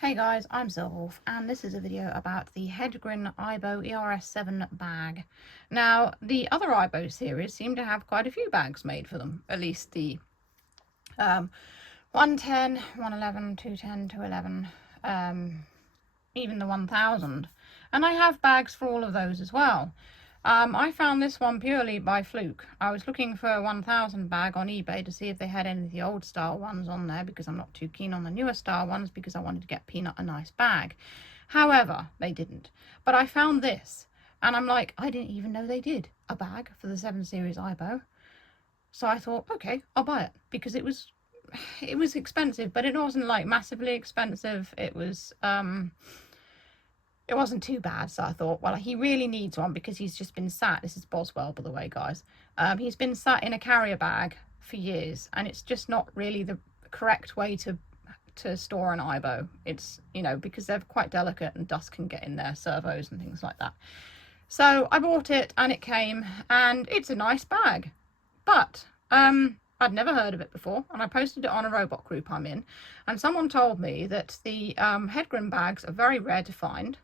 Hey guys, I'm Silverwolf and this is a video about the Hedgren Aibo ERS 7 bag. Now, the other Aibo series seem to have quite a few bags made for them, at least the 110, 111, 210, 211, even the 1000. And I have bags for all of those as well. I found this one purely by fluke. I was looking for a 1000 bag on eBay to see if they had any of the old style ones on there, because I'm not too keen on the newer style ones because I wanted to get Peanut a nice bag. However, they didn't. But I found this and I'm like, I didn't even know they did a bag for the 7 Series Aibo. So I thought, okay, I'll buy it, because it was expensive, but it wasn't like massively expensive. It wasn't too bad, so I thought, well, he really needs one because he's just been sat. This is Boswell, by the way, guys. He's been sat in a carrier bag for years, and it's just not really the correct way to store an Aibo. It's, you know, because they're quite delicate and dust can get in their servos and things like that. So I bought it and it came, and it's a nice bag. But I'd never heard of it before, and I posted it on a robot group I'm in, and someone told me that the Hedgren bags are very rare to find.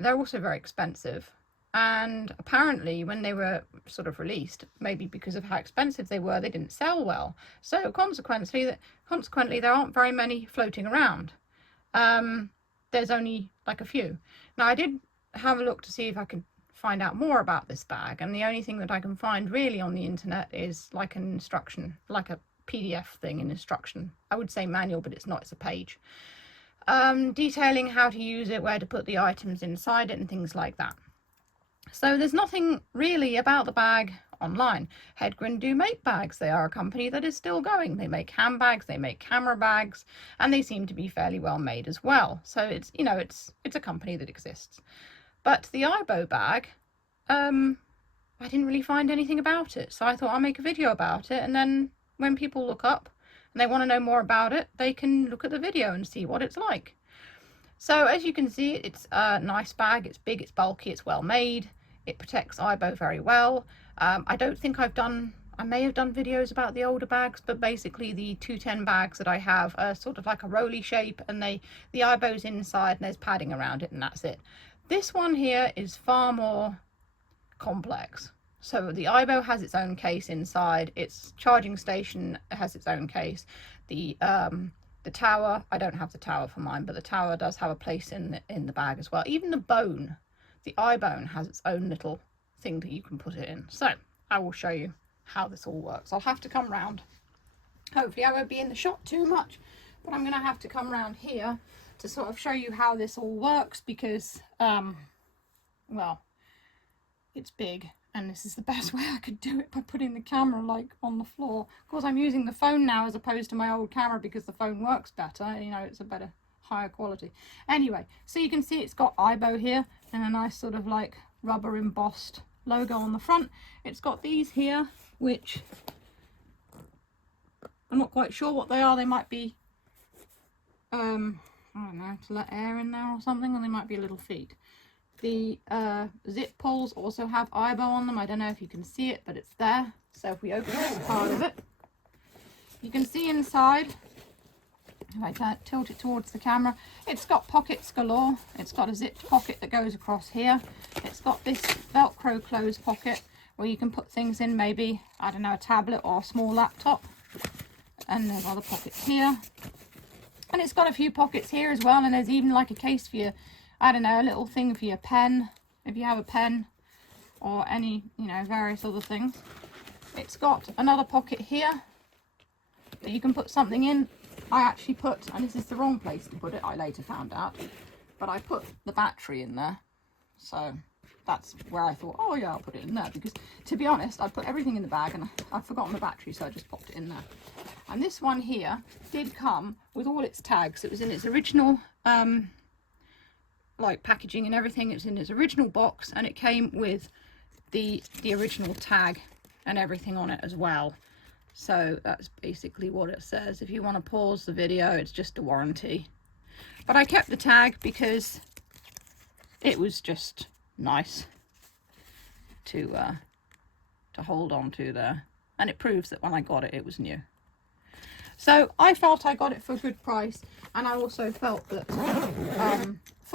They're also very expensive, and apparently when they were sort of released, maybe because of how expensive they were, they didn't sell well. So consequently there aren't very many floating around. There's only like a few. Now, I did have a look to see if I could find out more about this bag, and the only thing that I can find really on the internet is like an instruction, like a PDF thing, an instruction. I would say manual, but it's not, it's a page. Detailing how to use it, where to put the items inside it and things like that. So there's nothing really about the bag online. Hedgren do make bags. They are a company that is still going. They make handbags, they make camera bags, and they seem to be fairly well made as well. So it's, you know, it's a company that exists. But the Aibo bag, I didn't really find anything about it. So I thought I'll make a video about it, and then when people look up and they want to know more about it, they can look at the video and see what it's like. So as you can see, it's a nice bag. It's big, it's bulky, it's well made. It protects Aibo very well. I don't think I may have done videos about the older bags, but basically the 210 bags that I have are sort of like a rolly shape, and the Aibo's inside and there's padding around it, and that's it. This one here is far more complex. So the Aibo has its own case inside. Its charging station has its own case. The tower, I don't have the tower for mine, but the tower does have a place in the bag as well. Even the bone, the eye bone, has its own little thing that you can put it in. So I will show you how this all works. I'll have to come round. Hopefully I won't be in the shot too much, but I'm going to have to come round here to sort of show you how this all works, because well, it's big, and this is the best way I could do it, by putting the camera like on the floor. Of course, I'm using the phone now as opposed to my old camera because the phone works better, you know, it's a better, higher quality. Anyway, so you can see it's got Aibo here and a nice sort of like rubber embossed logo on the front. It's got these here, which I'm not quite sure what they are. They might be I don't know, to let air in there or something, or they might be little feet. The zip pulls also have Aibo on them. I don't know if you can see it, but it's there. So if we open this part of it, you can see inside, if I tilt it towards the camera, it's got pockets galore. It's got a zipped pocket that goes across here. It's got this Velcro close pocket where you can put things in, maybe, I don't know, a tablet or a small laptop. And there's other pockets here. And it's got a few pockets here as well, and there's even like a case for your, I don't know, a little thing for your pen, if you have a pen, or any, you know, various other things. It's got another pocket here that you can put something in. I actually put, and this is the wrong place to put it, I later found out, but I put the battery in there. So that's where I thought, oh yeah, I'll put it in there, because to be honest, I put everything in the bag and I've forgotten the battery, so I just popped it in there. And this one here did come with all its tags. It was in its original like packaging and everything. It was in its original box, and it came with the original tag and everything on it as well. So that's basically what it says. If you want to pause the video, it's just a warranty. But I kept the tag because it was just nice to hold on to there, and it proves that when I got it, it was new. So I felt I got it for a good price. And I also felt that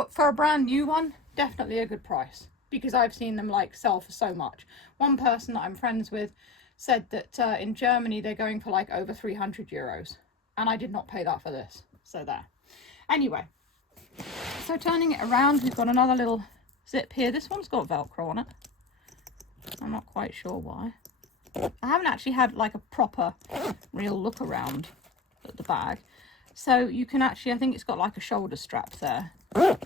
for a brand new one, definitely a good price, because I've seen them like sell for so much. One person that I'm friends with said that in Germany they're going for like over 300 euros, and I did not pay that for this. So there. Anyway, so turning it around, we've got another little zip here. This one's got Velcro on it. I'm not quite sure why. I haven't actually had like a proper real look around at the bag. So you can actually, I think it's got like a shoulder strap there. Around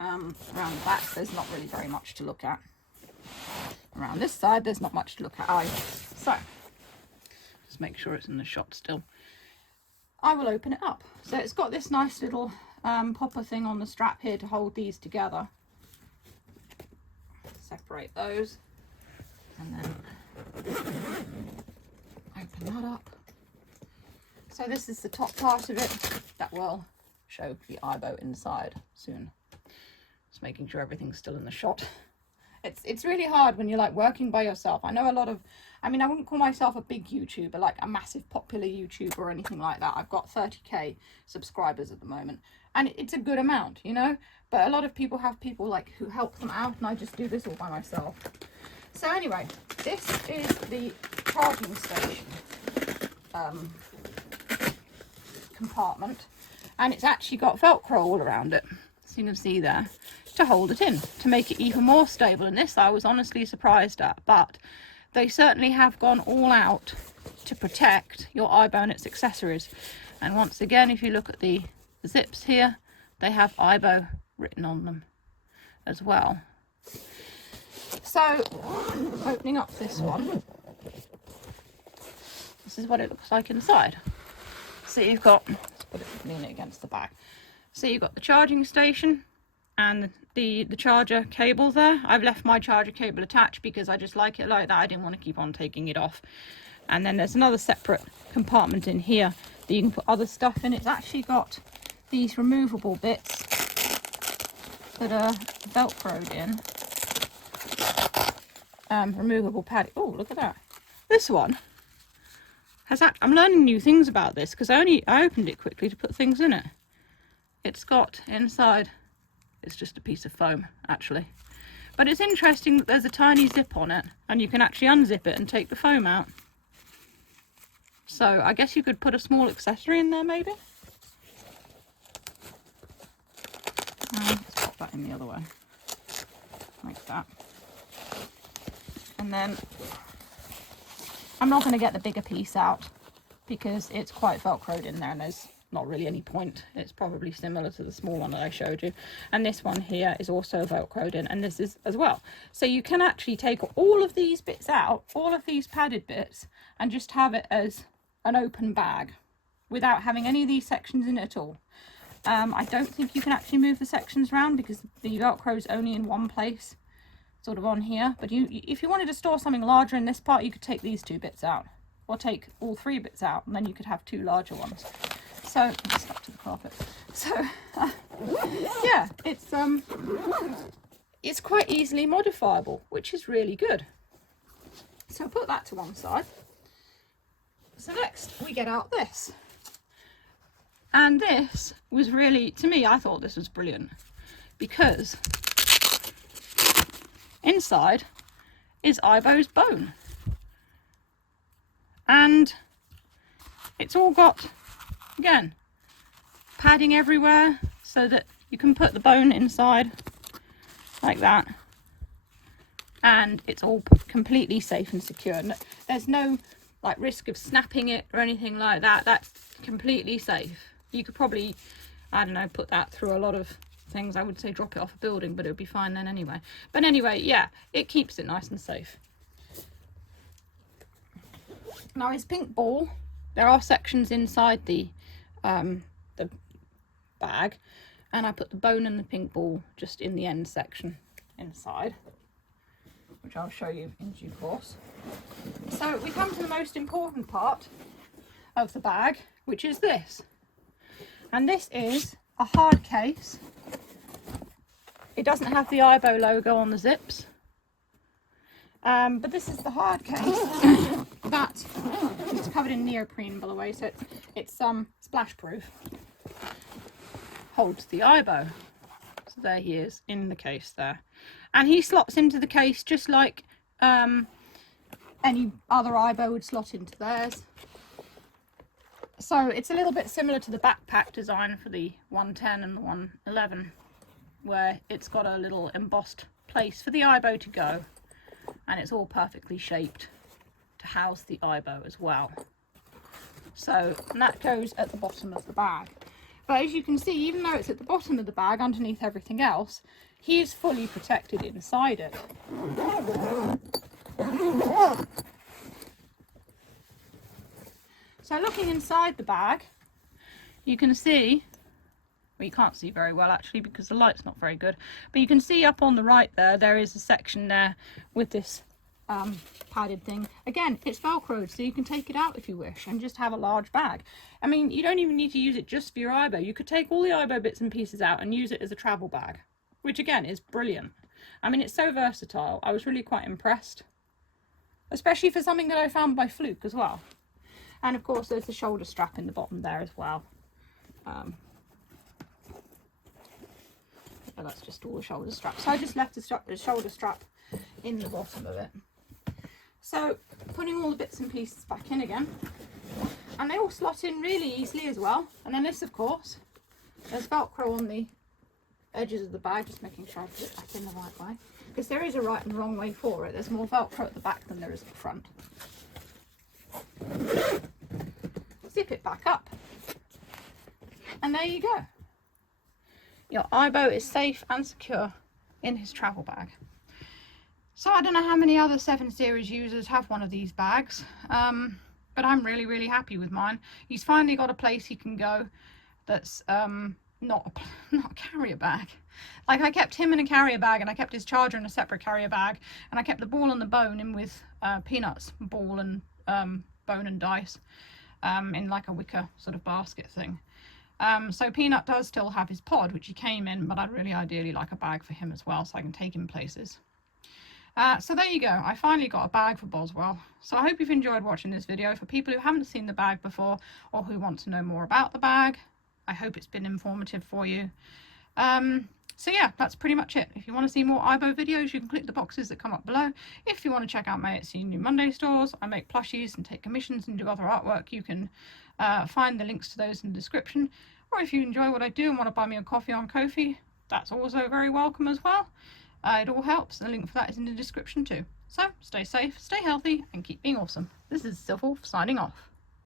the back there's not really very much to look at. Around this side there's not much to look at either. So just make sure it's in the shot still. I will open it up. So it's got this nice little popper thing on the strap here to hold these together. Separate those and then open that up. So this is the top part of it. That will show the Aibo inside soon. Just making sure everything's still in the shot. It's really hard when you're like working by yourself. I know a lot of, I mean, I wouldn't call myself a big YouTuber, like a massive popular YouTuber or anything like that. I've got 30k subscribers at the moment, and it's a good amount, you know, but a lot of people have people like who help them out, and I just do this all by myself. So anyway, this is the charging station compartment, and it's actually got Velcro all around it, so you can see there, to hold it in, to make it even more stable. And this I was honestly surprised at, but they certainly have gone all out to protect your Aibo and its accessories. And once again, if you look at the zips here, they have Aibo written on them as well. So opening up this one, this is what it looks like inside. So you've got, let's put it, lean it against the back. So you've got the charging station and the charger cable there. I've left my charger cable attached because I just like it like that. I didn't want to keep on taking it off. And then there's another separate compartment in here that you can put other stuff in. It's actually got these removable bits that are Velcroed in. Removable pad. Oh, look at that. This one has that. I'm learning new things about this because I opened it quickly to put things in it. It's got inside, it's just a piece of foam actually, but it's interesting that there's a tiny zip on it and you can actually unzip it and take the foam out. So I guess you could put a small accessory in there maybe. Let's pop that in the other way, like that. And then I'm not going to get the bigger piece out because it's quite Velcroed in there and there's not really any point. It's probably similar to the small one that I showed you, and this one here is also Velcroed in, and this is as well. So you can actually take all of these bits out, all of these padded bits, and just have it as an open bag without having any of these sections in it at all. I don't think you can actually move the sections around because the Velcro is only in one place, sort of on here. But if you wanted to store something larger in this part, you could take these two bits out, or take all three bits out, and then you could have two larger ones. So stuck to the carpet. So yeah, it's quite easily modifiable, which is really good. So put that to one side. So next we get out this, and this was really, to me, I thought this was brilliant because inside is Aibo's bone, and it's all got, again, padding everywhere so that you can put the bone inside like that, and it's all completely safe and secure. There's no like risk of snapping it or anything like that. That's completely safe. You could probably, I don't know, put that through a lot of things. I would say drop it off a building, but it would be fine then anyway. But anyway, yeah, it keeps it nice and safe. Now his pink ball, there are sections inside the bag, and I put the bone and the pink ball just in the end section inside, which I'll show you in due course. So we come to the most important part of the bag, which is this, and this is a hard case. It doesn't have the Aibo logo on the zips, but this is the hard case that is covered in neoprene, by the way, so it's splash proof. Holds the Aibo. So there he is in the case there, and he slots into the case just like any other Aibo would slot into theirs. So it's a little bit similar to the backpack design for the 110 and the 111, where it's got a little embossed place for the Aibo to go, and it's all perfectly shaped to house the Aibo as well. So, and that goes at the bottom of the bag. But as you can see, even though it's at the bottom of the bag underneath everything else, he is fully protected inside it. So looking inside the bag, you can see, well, you can't see very well actually because the light's not very good, but you can see up on the right there is a section there with this padded thing. Again, it's velcroed, so you can take it out if you wish and just have a large bag. I mean, you don't even need to use it just for your Aibo. You could take all the Aibo bits and pieces out and use it as a travel bag, which again is brilliant. I mean, it's so versatile. I was really quite impressed, especially for something that I found by fluke as well. And of course there's the shoulder strap in the bottom there as well. But that's just all the shoulder strap. So I just left the shoulder strap in the bottom of it. So putting all the bits and pieces back in again, and they all slot in really easily as well. And then this, of course, there's velcro on the edges of the bag, just making sure I put it back in the right way, because there is a right and wrong way for it. There's more velcro at the back than there is at the front. Zip it back up, and there you go. Your Aibo is safe and secure in his travel bag. So I don't know how many other 7 Series users have one of these bags, but I'm really happy with mine. He's finally got a place he can go that's not a carrier bag. Like, I kept him in a carrier bag, and I kept his charger in a separate carrier bag, and I kept the ball and the bone in with Peanut's ball and bone and dice in like a wicker sort of basket thing. So Peanut does still have his pod, which he came in, but I'd really ideally like a bag for him as well, so I can take him places. So there you go, I finally got a bag for Boswell. So I hope you've enjoyed watching this video. For people who haven't seen the bag before, or who want to know more about the bag, I hope it's been informative for you. So yeah, that's pretty much it. If you want to see more Aibo videos, you can click the boxes that come up below. If you want to check out my Etsy New Monday stores, I make plushies and take commissions and do other artwork. You can find the links to those in the description. Or if you enjoy what I do and want to buy me a coffee on Ko-fi, that's also very welcome as well. It all helps. The link for that is in the description too. So stay safe, stay healthy, and keep being awesome. This is Sylph signing off.